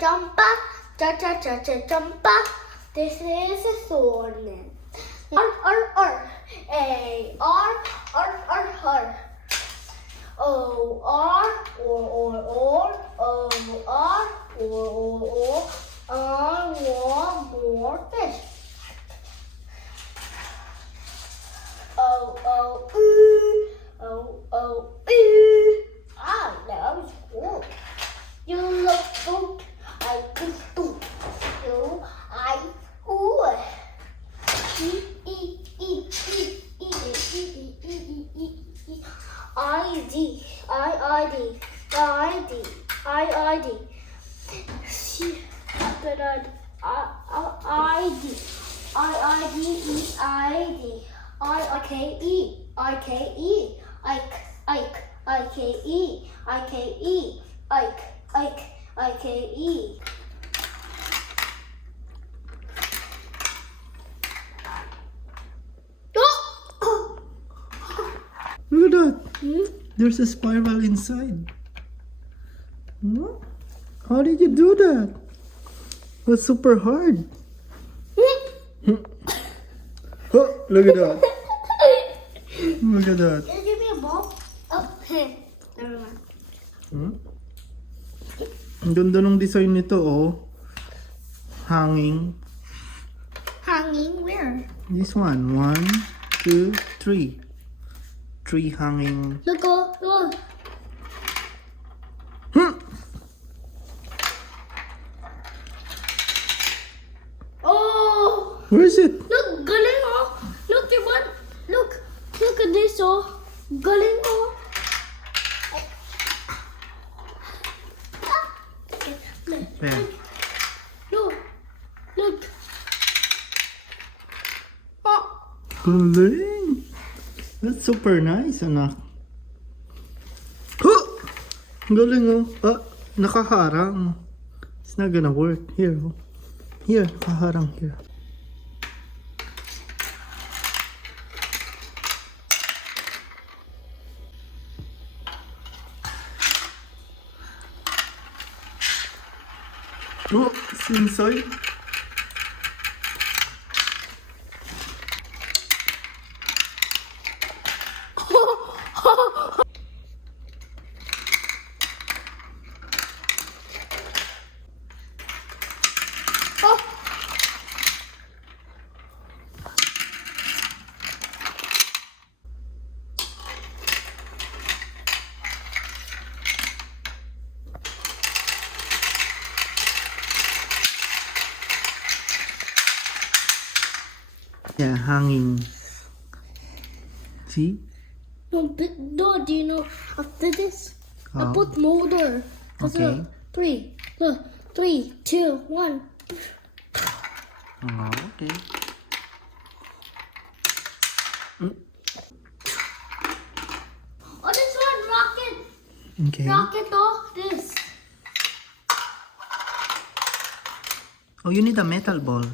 jumpa, cha cha cha cha jumpa. This is a sword name. R. A R R. O R or O R or I want more fish. Ah, that was cool. You look good. I could do. You, I, ooh. I-D. See, but I-D. I-I-D-E-I-D. I-K-E. I-K-E. Ike. I-K-E. I-K-E. Ike. I-K-E. Look at that. There's a spiral inside. What? How did you do that? That's super hard. Oh, look at that. Look at that. Can you give me a ball? Oh, hey. Never mind. Ang ganda ng design nito, oh. Hanging. Hanging where? This one. 1, 2, 3. 3 hanging. Look. Oh! Where is it? Look, galing oh! Look, everyone! Look at this oh! Galing oh! Where? Look! Oh! Galing. That's super nice, anak. Oh! Galing, oh. Ah, nakaharang. It's not gonna work. Here, oh. Here, nakaharang here. Oh, it's inside. Yeah, hanging. See? No, do you know after this? I Oh. put motor. Okay. 3, 2, 1. Oh, okay. Oh, this one, rocket. Okay. Rocket, oh, this. Oh, you need a metal ball.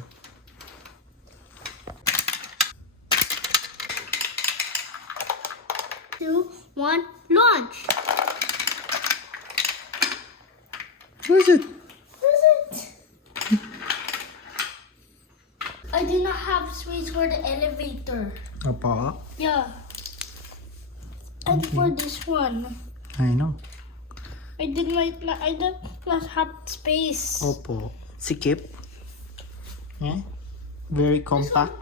2, 1, launch. Where is it? Where is it? I did not have space for the elevator. Apa? Yeah. And for this one, I know. I did not have space. Opo. Sikip. Yeah. Very compact.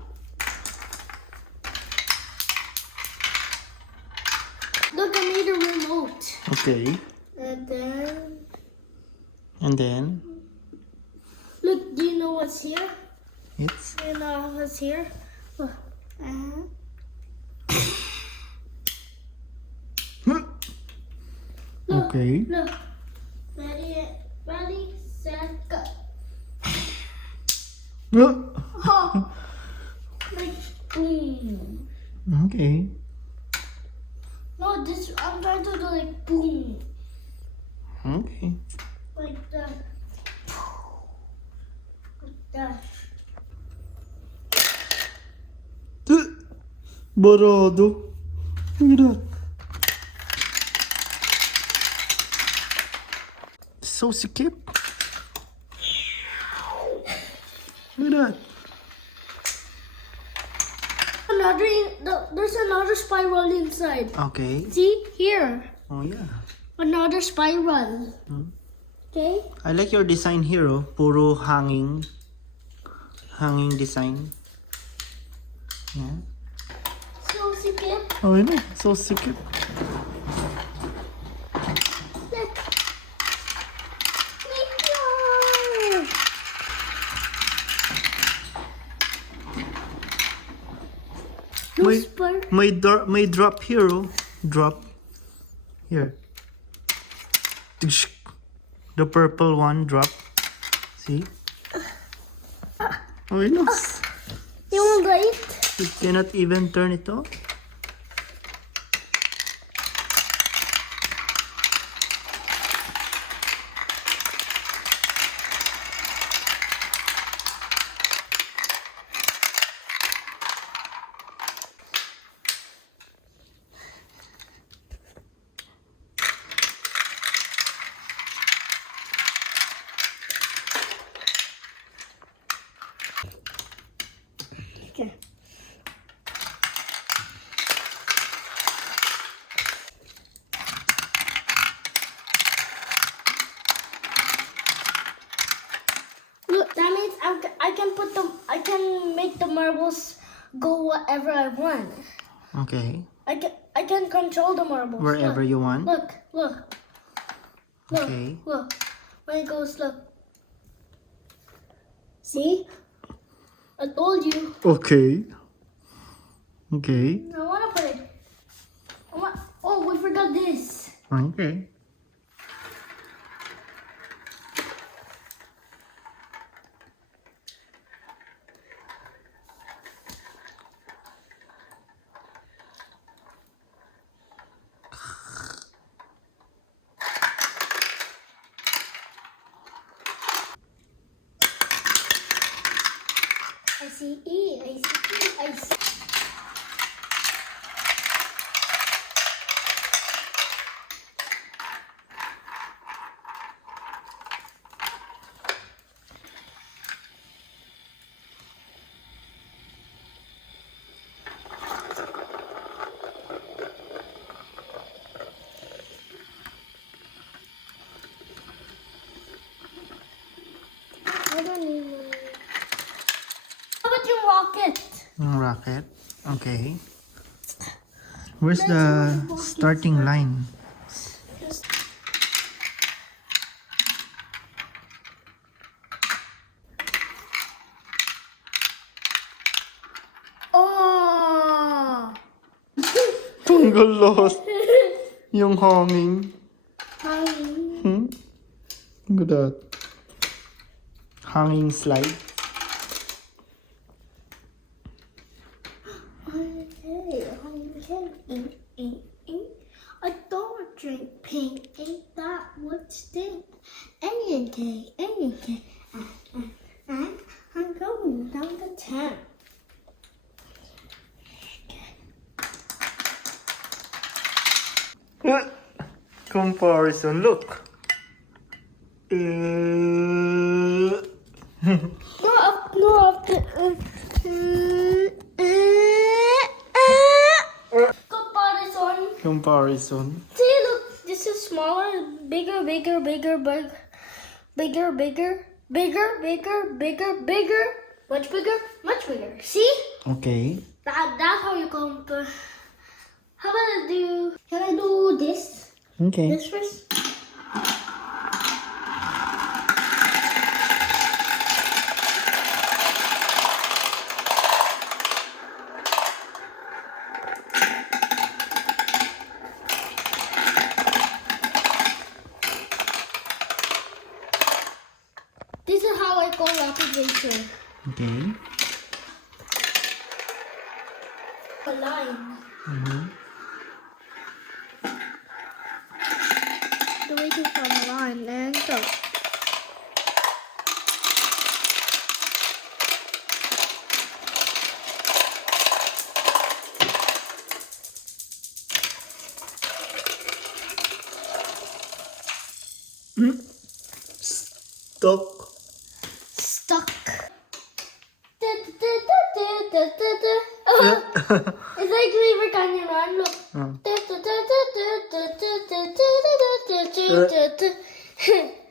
Look, I made a remote. Okay. And then, And then look, do you know what's here? it's Do you know what's here? Look. okay. Look. Ready, set, go. Oh, like boom. Okay. No, this I'm trying to do like boom, Okay. like that, like that. Barado. Look at that. So sikip. Look at that. There's another spiral inside. Okay. See here, Oh yeah. another spiral. Okay. I like your design here, oh. Puro hanging design. Yeah. So sikip. Oh, I know. So secret. Look. Meteor. No spiral. May drop here, oh. Drop. Here. The purple one drop. See? Oh, I know. You want it? You cannot even turn it off. Okay. Look, that means I can make the marbles go wherever I want. Okay. I can control the marbles. Wherever look. you want. Look. Okay. Look. When it goes, look. See? I told you. Okay. Okay. I wanna put it. Oh, we forgot this. Okay. I see E. I see E. I see. I don't need money. How about your rocket? Rocket. Okay. Where's the starting line? Oh! Tunggal lost. Yung hanging. Hanging. Look at that. Hanging slide. I don't drink pink. Ain't that what stink? Any day. And I'm going down the town. Comparison. Look. Comparison. See, look, this is smaller, bigger, much bigger. See? Okay. That's how you compare. How about can I do this? Okay. This first? This is how I call rapid racer. Okay. A line. The way to form a line and go. Stuck. Stuck. It's like River Canyon Run. Look.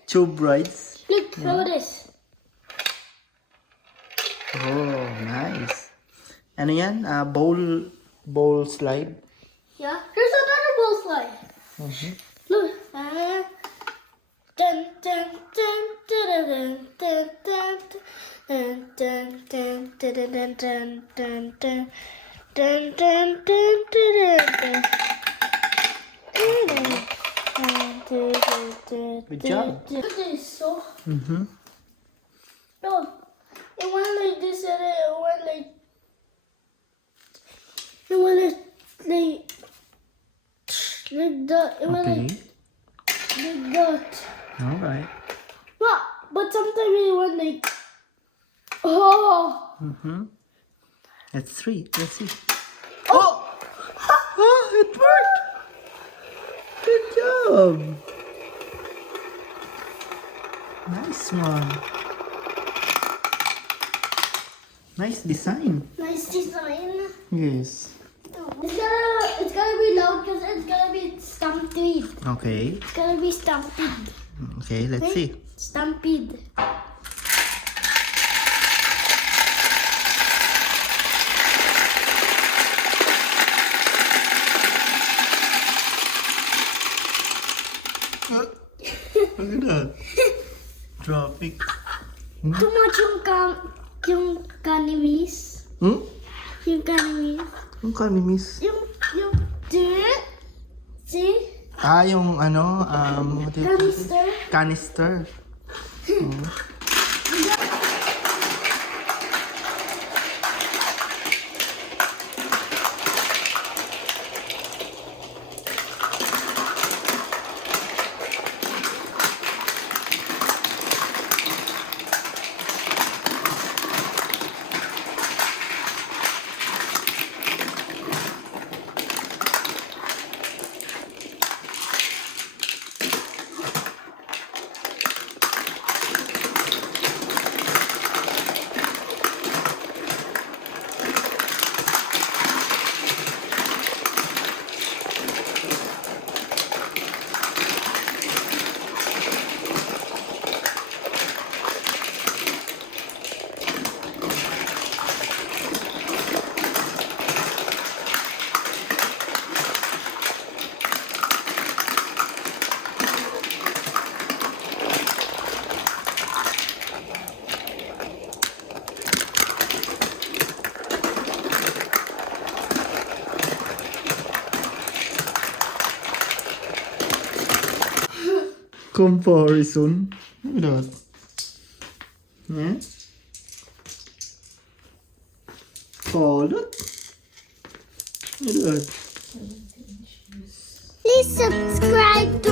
Tube rides. Look, how it is. Oh, nice. Ano yan? Bowl slide? Yeah. Here's another bull slide. Look. Dun, dun, dun, dun, dun, dun, dun, dun, dun, dun, dun, dun, dun, dun, dun, dun, dun, dun, Good job. Look at this. So, Mm-hmm. look. It went like this and it went like. It went like that. It went Okay. like that. Alright. But sometimes it went like. Oh! Mm-hmm. Let's see. Oh! Oh, it worked! Good job! Nice one. Nice design. Nice design. Yes. It's gonna be loud because it's gonna be stampede. Okay. It's gonna be stampede. Okay, let's see. Stampede. Look at that. Traffic. Too much yung canimis. Hmm? Yung canimis. Yung kanimis. Yung dirt. See? Yung ano, what do you call it? Canister. Canister. Comparison. Look at that. Yeah. Oh, look. Look at that. Please subscribe